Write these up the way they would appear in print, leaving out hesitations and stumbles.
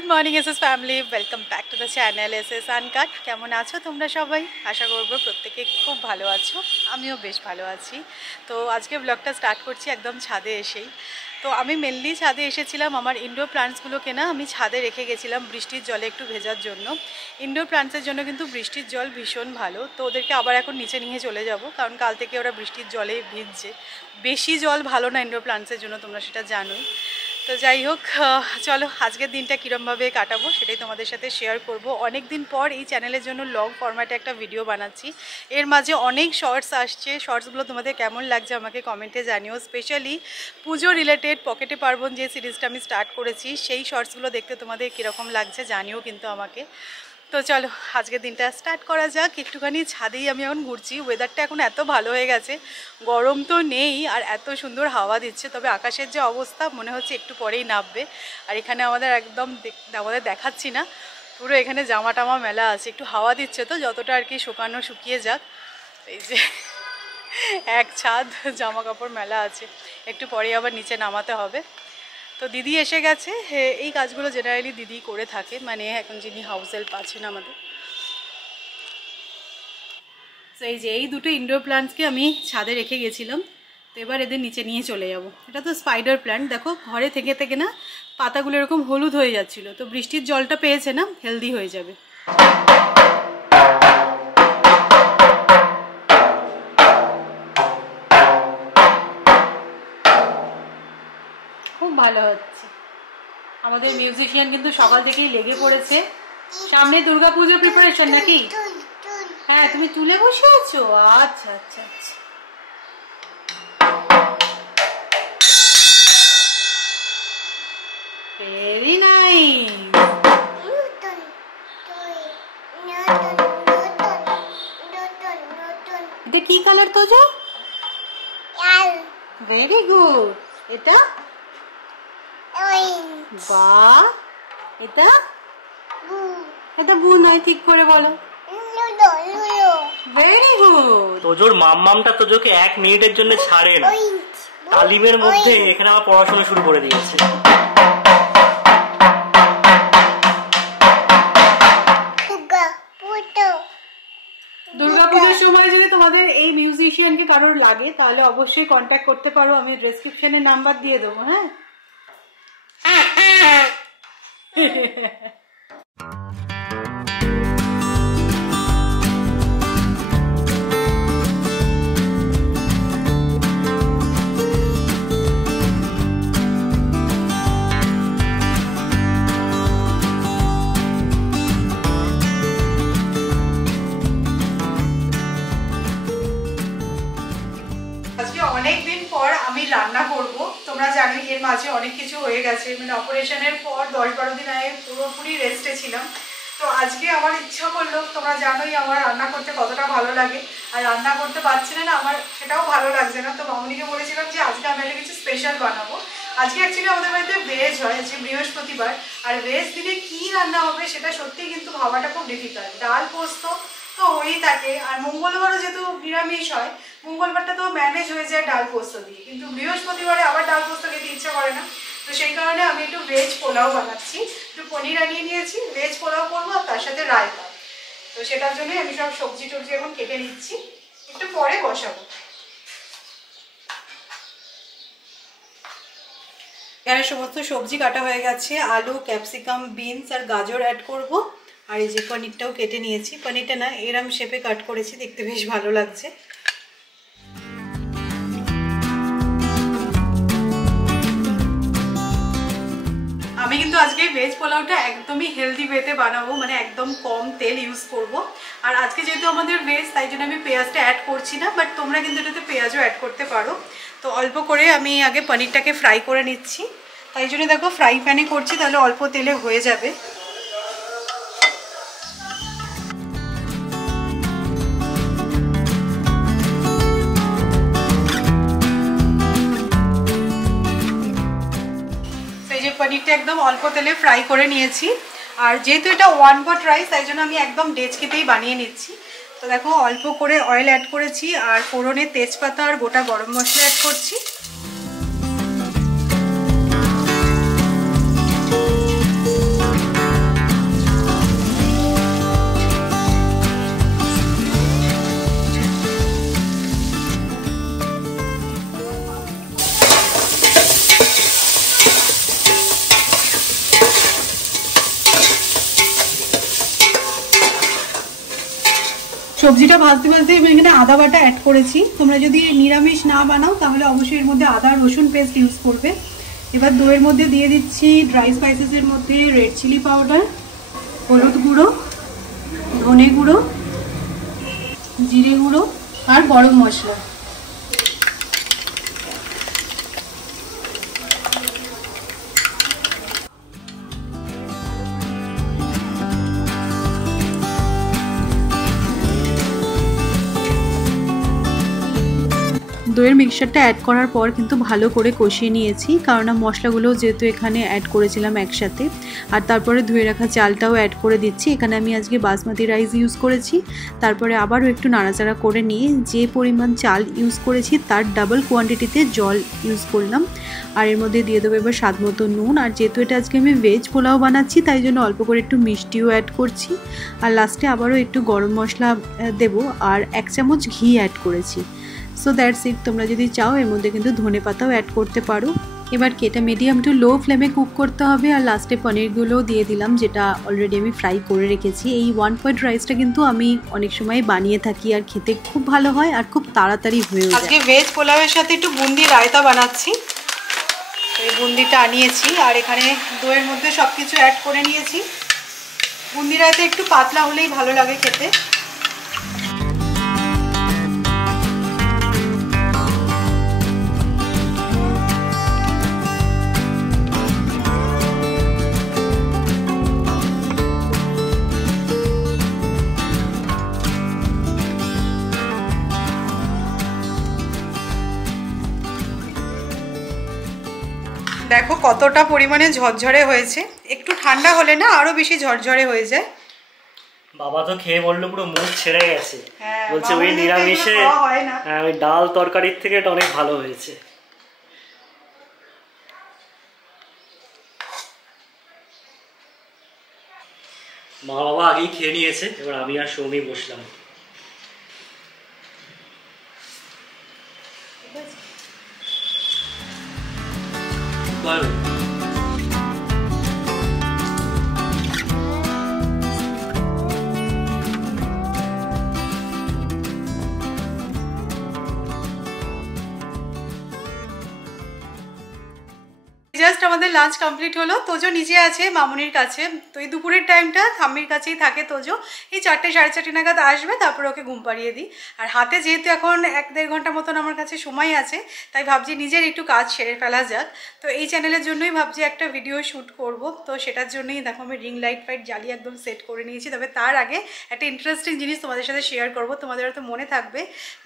Good morning SS family, welcome back to the channel SS uncut. কেমন আছো তোমরা সবাই? আশা করবো প্রত্যেকে খুব ভালো আছো, আমিও বেশ ভালো আছি। তো আজকে ব্লগটা স্টার্ট করছি একদম ছাদে এসেই। তো আমি মেনলি ছাদে এসেছিলাম আমার ইনডোর প্লান্টসগুলোকে না আমি ছাদে রেখে গেছিলাম বৃষ্টির জলে একটু ভেজার জন্য। ইনডোর প্লান্টসের জন্য কিন্তু বৃষ্টির জল ভীষণ ভালো। তো ওদেরকে আবার এখন নিচে নিয়ে চলে যাব, কারণ কাল থেকে ওরা বৃষ্টির জলে ভিজছে। বেশি জল ভালো না ইনডোর প্লান্টসের জন্য, তোমরা সেটা জানোই। তো যাই হোক, চলো আজকের দিনটা কীরমভাবে কাটাবো সেটাই তোমাদের সাথে শেয়ার করব। অনেক দিন পর এই চ্যানেলের জন্য লং ফরম্যাটে একটা ভিডিও বানাচ্ছি। এর মাঝে অনেক শর্টস আসছে, শর্টসগুলো তোমাদের কেমন লাগছে আমাকে কমেন্টে জানিও। স্পেশালি পুজো রিলেটেড পকেটে পার্বণ যে সিরিজটা আমি স্টার্ট করেছি সেই শর্টসগুলো দেখতে তোমাদের কীরকম লাগছে জানিও কিন্তু আমাকে। তো চলো আজকের দিনটা স্টার্ট করা যাক। একটুখানি ছাদেই আমি এখন ঘুরছি। ওয়েদারটা এখন এত ভালো হয়ে গেছে, গরম তো নেই আর এত সুন্দর হাওয়া দিচ্ছে। তবে আকাশের যে অবস্থা মনে হচ্ছে একটু পরেই নামবে। আর এখানে আমাদের একদম আমাদের দেখাচ্ছি না, পুরো এখানে জামা টামা মেলা আছে। একটু হাওয়া দিচ্ছে তো যতটা আর কি শুকানো শুকিয়ে যাক। এই যে এক ছাদ জামা কাপড় মেলা আছে, একটু পরেই আবার নিচে নামাতে হবে। তো দিদি এসে গেছে। এই কাজগুলো জেনারেলি দিদি করে থাকে, মানে এখন যিনি হাউস হেল্প আছেন আমাদের। তো এই যে এই দুটো ইনডোর প্ল্যান্টসকে আমি ছাদে রেখে গেছিলাম, তো এবার এদের নিচে নিয়ে চলে যাব। এটা তো স্পাইডার প্ল্যান্ট, দেখো ঘরে থেকে থেকে না পাতাগুলো এরকম হলুদ হয়ে যাচ্ছিল, তো বৃষ্টির জলটা পেয়েছে না, হেলদি হয়ে যাবে। খুব ভালো হচ্ছে। আমাদের মিউজিশিয়ান কিন্তু সকাল থেকেই লেগে পড়েছে। সামনে দুর্গাপুজোর প্রিপারেশন নাকি? হ্যাঁ, তুমি তুলে বসে আছো? আচ্ছা আচ্ছা আচ্ছা। Very nice. এটা কি কালার তো? Very good. এটা বাহ, এটা এটা ব্লু নয়, ঠিক করে বলো। Very good. তোজোর মাম্মামটা তোজোকে 1 মিনিটের জন্য ছাড়ে না, তালিমের মধ্যে এখানে আবার পড়াশোনা শুরু করে দিয়েছে। দুর্গাপূজার সময় যদি তোমাদের এই মিউজিশিয়ানকে কারোর লাগে তাহলে অবশ্যই কন্ট্যাক্ট করতে পারো, আমি ডেসক্রিপশনে নাম্বার দিয়ে দেবো। হ্যাঁ অনেকদিন পর আমি রান্না করব। তোমরা জানো এর মাঝে অনেক কিছু হয়ে গেছে, মানে অপারেশনের পর 10-12 দিন আগে পুরোপুরি রেস্টে ছিলাম। তো আজকে আমার ইচ্ছা করলো, তোমরা জানোই আমার রান্না করতে কতটা ভালো লাগে, আর রান্না করতে পারছি না আমার সেটাও ভালো লাগছে না। তো মামনিকে বলেছিলাম যে আজকে আমি একটা কিছু স্পেশাল বানাবো। আজকে অ্যাকচুয়ালি আমাদের বাড়িতে ভেজ হয়, আজকে বৃহস্পতিবার, আর ভেজ দিনে কী রান্না হবে সেটা সত্যিই কিন্তু ভাবাটা খুব ডিফিকাল্ট। ডাল পোস্ত তো হয়েই থাকে, আর মঙ্গলবারও যেহেতু নিরামিষ হয়, মঙ্গলবারটা তো ম্যানেজ হয়ে যায় ডাল পোস্ত দিয়ে, কিন্তু বৃহস্পতিবারে আবার ডাল পোস্ত খেতে ইচ্ছা করে না। তো সেই কারণে আমি একটু ভেজ পোলাও বানাচ্ছি। একটু পনির আনিয়ে নিয়েছি, ভেজ পোলাও করবো আর তার সাথে রায়তা। তো সেটার জন্যই আমি সব সবজি টবজি এখন কেটে নিচ্ছি, একটু পরে বসাবো। এখানে সমস্ত সবজি কাটা হয়ে গেছে, আলু, ক্যাপসিকাম, বিনস আর গাজর অ্যাড করব। আর এই যে পনিরটাও কেটে নিয়েছি, পনিরটা না এরম শেপে কাট করেছি, দেখতে বেশ ভালো লাগছে। আমি কিন্তু আজকে ভেজ পোলাওটা একদমই হেলদি ওয়েতে বানাবো, মানে একদম কম তেল ইউজ করব। আর আজকে যেহেতু আমাদের ভেজ তাই জন্য আমি পেঁয়াজটা অ্যাড করছি না, বাট তোমরা কিন্তু এটাতে পেঁয়াজও অ্যাড করতে পারো। তো অল্প করে আমি আগে পনিরটাকে ফ্রাই করে নিচ্ছি, তাই জন্য দেখো ফ্রাই প্যানে করছি, তাহলে অল্প তেলে হয়ে যাবে। পনিরটা একদম অল্প তেলে ফ্রাই করে নিয়েছি। আর যেহেতু এটা 1 পট রাইস তাই জন্য আমি একদম ডেচকিতেই বানিয়ে নিচ্ছি। তো দেখো অল্প করে অয়েল অ্যাড করেছি আর ফোড়নে তেজপাতা আর গোটা গরম মশলা অ্যাড করছি। সবজিটা ভাজতে ভাজতে এখানে আদা বাটা অ্যাড করেছি। তোমরা যদি নিরামিষ না বানাও তাহলে অবশ্যই এর মধ্যে আদা রসুন পেস্ট ইউজ করবে। এবার দইয়ের মধ্যে দিয়ে দিচ্ছি ড্রাই স্পাইসেসের মধ্যে রেড চিলি পাউডার, হলুদ গুঁড়ো, ধনে গুঁড়ো, জিরে গুঁড়ো আর গরম মশলা। দইয়ের মিক্সচারটা অ্যাড করার পর কিন্তু ভালো করে কষিয়ে নিয়েছি, কারণ মশলাগুলো যেহেতু এখানে অ্যাড করেছিলাম একসাথে। আর তারপরে ধুয়ে রাখা চালটাও অ্যাড করে দিচ্ছি। এখানে আমি আজকে বাসমতি রাইস ইউজ করেছি। তারপরে আবারও একটু নাড়াচাড়া করে নিয়ে যে পরিমাণ চাল ইউজ করেছি তার ডাবল কোয়ান্টিটিতে জল ইউজ করলাম। আর এর মধ্যে দিয়ে দেবো এবার স্বাদ মতো নুন। আর যেহেতু এটা আজকে আমি ভেজ পোলাও বানাচ্ছি তাই জন্য অল্প করে একটু মিষ্টিও অ্যাড করছি। আর লাস্টে আবারও একটু গরম মশলা দেবো আর 1 চামচ ঘি অ্যাড করেছি। So that's it. তোমরা যদি চাও এর মধ্যে কিন্তু ধনে পাতাও অ্যাড করতে পারো। এবার এটা মিডিয়াম টু লো ফ্লেমে কুক করতে হবে। আর লাস্টে পনিরগুলোও দিয়ে দিলাম, যেটা অলরেডি আমি ফ্রাই করে রেখেছি। এই 1 পয়েন্ট রাইসটা কিন্তু আমি অনেক সময় বানিয়ে থাকি আর খেতে খুব ভালো হয় আর খুব তাড়াতাড়ি হয়ে যায়। আজকে ভেজ পোলাওয়ের সাথে একটু বুন্দি রায়তা বানাচ্ছি। এই বুন্দিটা আনিয়েছি আর এখানে দইয়ের মধ্যে সব কিছু অ্যাড করে নিয়েছি। বুন্দি রায়তা একটু পাতলা হলেই ভালো লাগে খেতে। দেখো কতটা পরিমাণে ঝরঝরে হয়েছে। একটু ঠান্ডা হলে না আরো বেশি ঝরঝরে হয়ে যায়। বাবা তো খেয়ে বললো পুরো মুখ ছেড়ে গেছে। বলছে ওই নিরামিষে ওই ডাল তরকারির থেকে এটা অনেক ভালো হয়েছে। মা বাবা আগেই খেয়ে নিয়েছে, এবার আমি আর সৌমি বসলাম। জাস্ট আমাদের লাঞ্চ কমপ্লিট হলো। তোজো নিচে আছে মামুনির কাছে। তো এই দুপুরের টাইমটা ঠাম্মির কাছেই থাকে তোজো। এই 4টে সাড়ে 4টে নাগাদ আসবে, তারপরে ওকে ঘুম পাড়িয়ে দিই। আর হাতে যেহেতু এখন 1-1.5 ঘন্টা মতন আমার কাছে সময় আছে, তাই ভাবছি নিজের একটু কাজ সেরে ফেলা যাক। তো এই চ্যানেলের জন্যই ভাবছি একটা ভিডিও শ্যুট করব। তো সেটার জন্যই দেখো আমি রিং লাইট ফাইট জ্বালিয়ে একদম সেট করে নিয়েছি। তবে তার আগে একটা ইন্টারেস্টিং জিনিস তোমাদের সাথে শেয়ার করব। তোমাদের হয়তো মনে থাকবে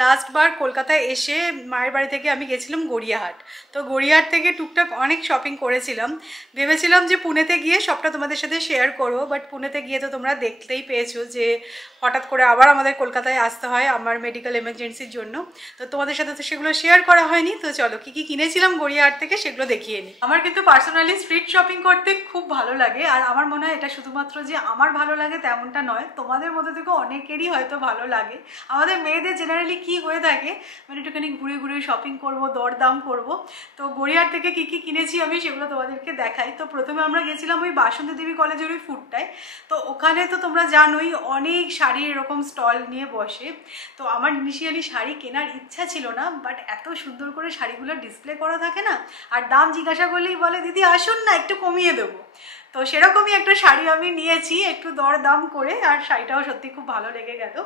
লাস্টবার কলকাতায় এসে মায়ের বাড়ি থেকে আমি গেছিলাম গড়িয়াহাট। তো গড়িয়াহাট থেকে টুকটাক অনেক শপিং করেছিলাম। ভেবেছিলাম যে পুনেতে গিয়ে সবটা তোমাদের সাথে শেয়ার করবো, বাট পুনেতে গিয়ে তো তোমরা দেখতেই পেয়েছো যে হঠাৎ করে আবার আমাদের কলকাতায় আসতে হয় আমার মেডিকেল এমার্জেন্সির জন্য। তো তোমাদের সাথে তো সেগুলো শেয়ার করা হয়নি। তো চলো কী কী কিনেছিলাম গড়িয়াহাট থেকে সেগুলো দেখিয়ে নিই। আমার কিন্তু পার্সোনালি স্ট্রিট শপিং করতে খুব ভালো লাগে। আর আমার মনে হয় এটা শুধুমাত্র যে আমার ভালো লাগে তেমনটা নয়, তোমাদের মধ্যে থেকে অনেকেরই হয়তো ভালো লাগে। আমাদের মেয়েদের জেনারেলি কি হয়ে থাকে, মানে একটুখানি ঘুরে ঘুরে শপিং করবো, দরদাম করবো। তো গড়িয়াহাট থেকে কী কী কিনেছি আমি সেগুলো তোমাদেরকে দেখাই। তো প্রথমে আমরা গেছিলাম ওই বাসন্তী দেবী কলেজের ওই ফুডটায়। তো ওখানে তো তোমরা জানোই অনেক শাড়ির এরকম স্টল নিয়ে বসে। তো আমার ইনিশিয়ালি শাড়ি কেনার ইচ্ছা ছিল না, বাট এত সুন্দর করে শাড়িগুলো ডিসপ্লে করা থাকে না, আর দাম জিজ্ঞাসা করলেই বলে দিদি আসুন না একটু কমিয়ে দেবো। তো সেরকমই একটা শাড়ি আমি নিয়েছি একটু দর দাম করে, আর শাড়িটাও সত্যি খুব ভালো লেগে গেল।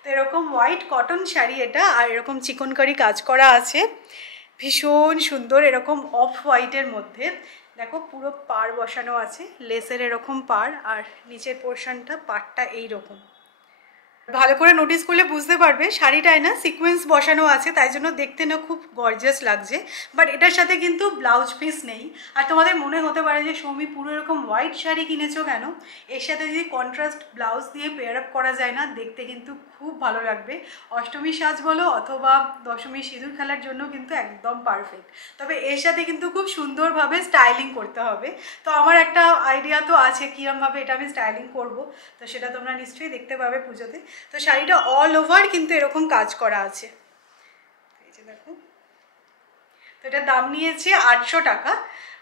তো এরকম হোয়াইট কটন শাড়ি এটা, আর এরকম চিকনকারি কাজ করা আছে, ভীষণ সুন্দর। এরকম অফ হোয়াইটের মধ্যে দেখো পুরো পাড় বসানো আছে, লেসের এরকম পাড়, আর নিচের পোর্শনটা পাড়টা এইরকম। ভালো করে নোটিস করলে বুঝতে পারবে শাড়িটায় না সিকোয়েন্স বসানো আছে, তাই জন্য দেখতে না খুব গর্জিয়াস লাগছে। বাট এটার সাথে কিন্তু ব্লাউজ পিস নেই। আর তোমাদের মনে হতে পারে যে সৌমি পুরো এরকম হোয়াইট শাড়ি কিনেছো কেন, এর সাথে যদি কন্ট্রাস্ট ব্লাউজ দিয়ে পেয়ার আপ করা যায় না, দেখতে কিন্তু খুব ভালো লাগবে। অষ্টমী সাজ বলো অথবা দশমী সিঁদুর খেলার জন্য কিন্তু একদম পারফেক্ট। তবে এর সাথে কিন্তু খুব সুন্দরভাবে স্টাইলিং করতে হবে। তো আমার একটা আইডিয়া তো আছে কীরকমভাবে এটা আমি স্টাইলিং করব, তো সেটা তোমরা নিশ্চয়ই দেখতে পাবে পুজোতে। তো শাড়িটা অল ওভার কিন্তু এরকম কাজ করা আছে, এই যে দেখো। তো এটার দাম নিয়েছে 800 টাকা।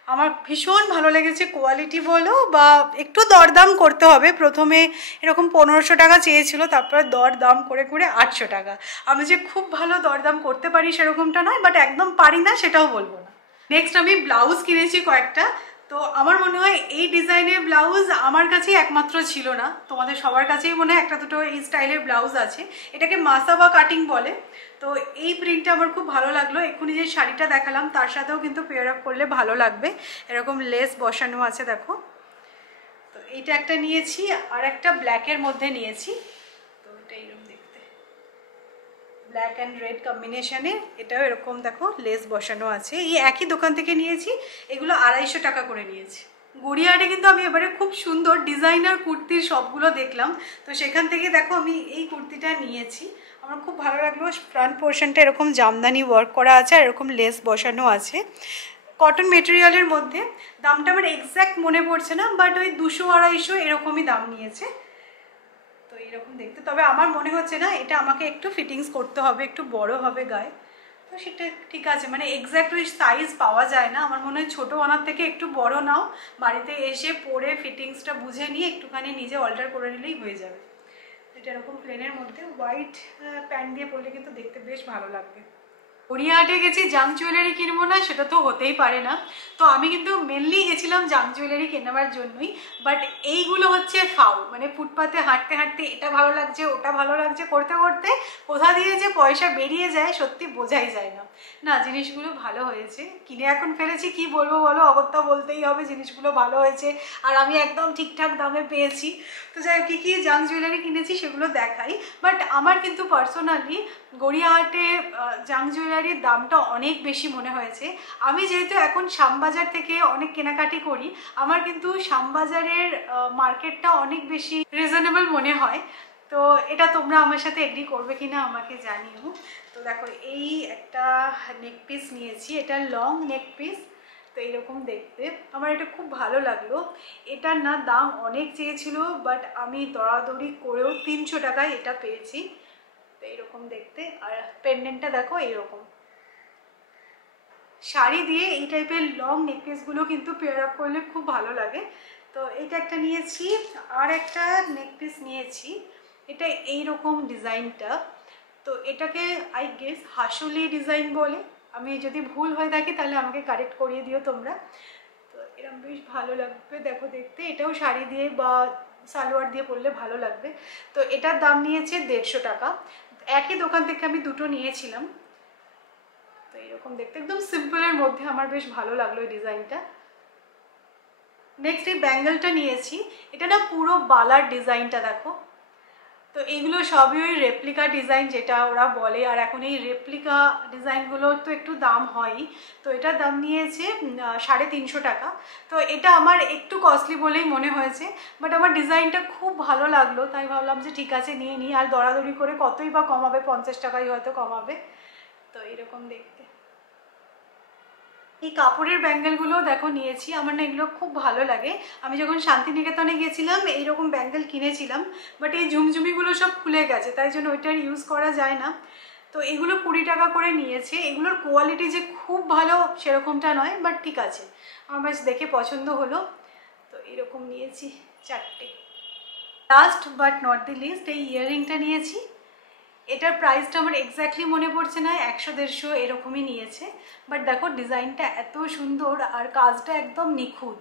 আমার ভীষণ ভালো লেগেছে, কোয়ালিটি বলো বা একটু দরদাম করতে হবে। প্রথমে এরকম 1500 টাকা চেয়েছিল, তারপরে দরদাম করে করে 800 টাকা। আমি যে খুব ভালো দরদাম করতে পারি সেরকমটা নয়, বাট একদম পারি না সেটাও বলবো না। নেক্সট আমি ব্লাউজ কিনেছি কয়েকটা। তো আমার মনে হয় এই ডিজাইনের ব্লাউজ আমার কাছেই একমাত্র ছিল না, তোমাদের সবার কাছেই মনে হয় একটা দুটো এই স্টাইলের ব্লাউজ আছে। এটাকে মাসাবা কাটিং বলে। তো এই প্রিন্টটা আমার খুব ভালো লাগলো। এক্ষুনি যে শাড়িটা দেখালাম তার সাথেও কিন্তু পেয়ার আপ করলে ভালো লাগবে। এরকম লেস বসানো আছে দেখো। তো এইটা একটা নিয়েছি, আর একটা ব্ল্যাকের মধ্যে নিয়েছি। তো এটা এইরকম দেখতে, ব্ল্যাক অ্যান্ড রেড কম্বিনেশনে। এটাও এরকম দেখো লেস বসানো আছে। এই একই দোকান থেকে নিয়েছি, এগুলো 250 টাকা করে নিয়েছি। গড়িয়াহাটে কিন্তু আমি এবারে খুব সুন্দর ডিজাইনার কুর্তির সবগুলো দেখলাম। তো সেখান থেকে দেখো আমি এই কুর্তিটা নিয়েছি, আমার খুব ভালো লাগলো। ফ্রন্ট পোর্শনটা এরকম জামদানি ওয়ার্ক করা আছে, আর এরকম লেস বসানো আছে, কটন মেটেরিয়ালের মধ্যে। দামটা আমার এক্স্যাক্ট মনে পড়ছে না, বাট ওই 200-250 এরকমই দাম নিয়েছে। তো এইরকম দেখতে, তবে আমার মনে হচ্ছে না এটা আমাকে একটু ফিটিংস করতে হবে, একটু বড় হবে গায়ে। তো সেটা ঠিক আছে, মানে এক্স্যাক্ট ওই সাইজ পাওয়া যায় না। আমার মনে হয় ছোটো আনার থেকে একটু বড় নাও, বাড়িতে এসে পরে ফিটিংসটা বুঝে নিয়ে একটুখানি নিজে অল্টার করে নিলেই হয়ে যাবে। এটা এরকম প্লেনের মধ্যে হোয়াইট প্যান্ট দিয়ে পরলে কিন্তু দেখতে বেশ ভালো লাগবে। গড়িয়াহাটে গেছি জাম জুয়েলারি কিনবো না, সেটা তো হতেই পারে না। তো আমি কিন্তু মেনলি গেছিলাম জাম জুয়েলারি কেনাবার জন্যই। বাট এইগুলো হচ্ছে ফাউ, মানে ফুটপাতে হাঁটতে হাঁটতে এটা ভালো লাগছে ওটা ভালো লাগছে করতে করতে কোথা দিয়ে যে পয়সা বেরিয়ে যায় সত্যি বোঝাই যায় না। না, জিনিসগুলো ভালো হয়েছে, কিনে এখন ফেলেছি, কি বলবো বলো, অগত্যা বলতেই হবে জিনিসগুলো ভালো হয়েছে আর আমি একদম ঠিকঠাক দামে পেয়েছি। তো যাই হোক, কী জাম জুয়েলারি কিনেছি সেগুলো দেখাই। বাট আমার কিন্তু পার্সোনালি গড়িয়াহাটে জাম জুয়েলারির দামটা অনেক বেশি মনে হয়েছে। আমি যেহেতু এখন শ্যামবাজার থেকে অনেক কেনাকাটি করি, আমার কিন্তু শ্যামবাজারের মার্কেটটা অনেক বেশি রিজনেবল মনে হয়। তো এটা তোমরা আমার সাথে এগ্রি করবে কিনা আমাকে জানিও। তো দেখো এই একটা নেক পিস নিয়েছি, এটা লং নেক পিস। তো এইরকম দেখতে আমার এটা খুব ভালো লাগলো। এটার না দাম অনেক চেয়েছিল, বাট আমি দরাদরি করেও 300 টাকায় এটা পেয়েছি। তো এইরকম দেখতে, আর পেন্ডেন্টটা দেখো এইরকম। শাড়ি দিয়ে এই টাইপের লং নেকপিসগুলো কিন্তু পেয়ার আপ করলে খুব ভালো লাগে। তো এটা একটা নিয়েছি, আর একটা নেকপিস নিয়েছি, এটা এইরকম ডিজাইনটা। তো এটাকে আই গেস হাসুলি ডিজাইন বলে, আমি যদি ভুল হয়ে থাকি তাহলে আমাকে কারেক্ট করিয়ে দিও তোমরা। তো এরকম বেশ ভালো লাগবে দেখো দেখতে, এটাও শাড়ি দিয়ে বা সালোয়ার দিয়ে পরলে ভালো লাগবে। তো এটার দাম নিয়েছে 150 টাকা। একই দোকান থেকে আমি দুটো নিয়েছিলাম। তো এরকম দেখতে একদম সিম্পলের মধ্যে আমার বেশ ভালো লাগলো এই ডিজাইনটা। নেক্সট এই ব্যাঙ্গেলটা নিয়েছি, এটা না পুরো বালার ডিজাইনটা দেখো। তো এইগুলো সবই ওই রেপ্লিকা ডিজাইন যেটা ওরা বলে, আর এখন এই রেপ্লিকা ডিজাইনগুলোর তো একটু দাম হয়ই। তো এটার দাম নিয়েছে 350 টাকা। তো এটা আমার একটু কস্টলি বলেই মনে হয়েছে, বাট আমার ডিজাইনটা খুব ভালো লাগলো, তাই ভাবলাম যে ঠিক আছে নিয়ে নিই। আর দরাদরি করে কতই বা কমাবে, 50 টাকাই হয়তো কমাবে। তো এরকম দেখতে এই কাপড়ের ব্যাঙ্গেলগুলো দেখো নিয়েছি, আমার না এগুলো খুব ভালো লাগে। আমি যখন শান্তিনিকেতনে গেছিলাম এইরকম ব্যাঙ্গেল কিনেছিলাম, বাট এই ঝুমঝুমিগুলো সব খুলে গেছে, তাই জন্য ওইটার ইউজ করা যায় না। তো এগুলো 20 টাকা করে নিয়েছে। এগুলোর কোয়ালিটি যে খুব ভালো সেরকমটা নয়, বাট ঠিক আছে, আমার বেশ দেখে পছন্দ হলো। তো এরকম নিয়েছি 4টে। Last but not the least এই ইয়াররিংটা নিয়েছি। এটার প্রাইসটা আমার এক্স্যাক্টলি মনে পড়ছে না, 100-150 এরকমই নিয়েছে। বাট দেখো ডিজাইনটা এত সুন্দর আর কাজটা একদম নিখুঁত,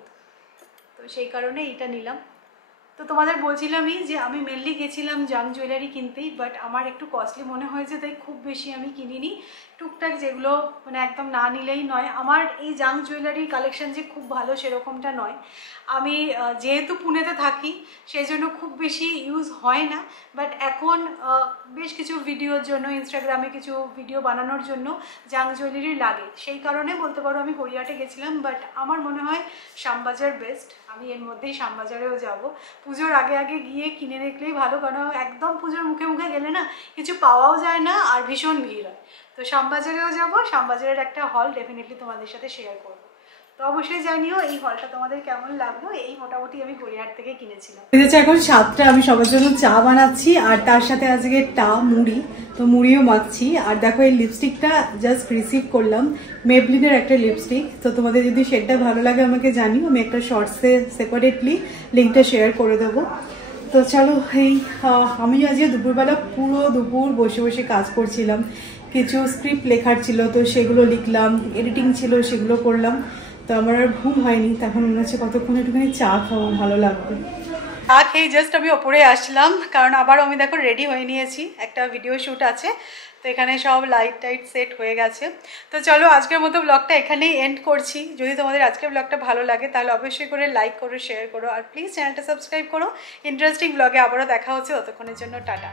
তো সেই কারণে এটা নিলাম। তো তোমাদের বলছিলামই যে আমি মেনলি গেছিলাম জাম জুয়েলারি কিনতেই, বাট আমার একটু কস্টলি মনে হয়েছে, তাই খুব বেশি আমি কিনিনি। টুকটাক যেগুলো মানে একদম না নিলেই নয়। আমার এই জাম জুয়েলারি কালেকশন যে খুব ভালো সেরকমটা নয়। আমি যেহেতু পুনেতে থাকি সেই জন্য খুব বেশি ইউজ হয় না, বাট এখন বেশ কিছু ভিডিওর জন্য, ইনস্টাগ্রামে কিছু ভিডিও বানানোর জন্য জাম জুয়েলারি লাগে, সেই কারণে বলতে পারো আমি গড়িয়াহাটে গেছিলাম। বাট আমার মনে হয় শ্যামবাজার বেস্ট, আমি এর মধ্যেই শ্যামবাজারেও যাব। পুজোর আগে আগে গিয়ে কিনে দেখলেই ভালো, কারণ একদম পুজোর মুখে মুখে গেলে না কিছু পাওয়াও যায় না, আর ভীষণ ভিড় হয়। তো শ্যামবাজারেও যাবো, শ্যামবাজারের একটা হল ডেফিনেটলি তোমাদের সাথে শেয়ার করবো। তো অবশ্যই জানিও এই হলটা তোমাদের কেমন লাগলো। এই মোটামুটি আমি গড়িয়াহাট থেকে কিনেছিলাম। এখন 7টা, আমি সবার জন্য চা বানাচ্ছি, আর তার সাথে আজকে মুড়ি। তো তো মুড়িও মাখছি। আর দেখো এই লিপস্টিকটা জাস্ট রিসিভ করলাম, মেবলিনের একটা লিপস্টিক। তো তোমাদের যদি সেটা ভালো লাগে আমাকে জানিও, আমি একটা শর্টসে সেপারেটলি লিঙ্কটা শেয়ার করে দেবো। তো চলো, আমি আজকে দুপুরবেলা পুরো দুপুর বসে বসে কাজ করছিলাম। কিছু স্ক্রিপ্ট লেখার ছিল, তো সেগুলো লিখলাম, এডিটিং ছিল সেগুলো করলাম। তো আমার আর ঘুম হয়নি, তখন মনে হচ্ছে কতক্ষণ একটুখানি চা খাবো, ভালো লাগবে। চা খেয়ে জাস্ট আমি ওপরে আসলাম, কারণ আবারও আমি দেখো রেডি হয়ে নিয়েছি, একটা ভিডিও শ্যুট আছে। তো এখানে সব লাইট টাইট সেট হয়ে গেছে। তো চলো আজকের মতো ব্লগটা এখানেই এন্ড করছি। যদি তোমাদের আজকের ব্লগটা ভালো লাগে তাহলে অবশ্যই করে লাইক করো, শেয়ার করো, আর প্লিজ চ্যানেলটা সাবস্ক্রাইব করো। ইন্টারেস্টিং ব্লগে আবারও দেখা হচ্ছে, ততক্ষণের জন্য টাটা।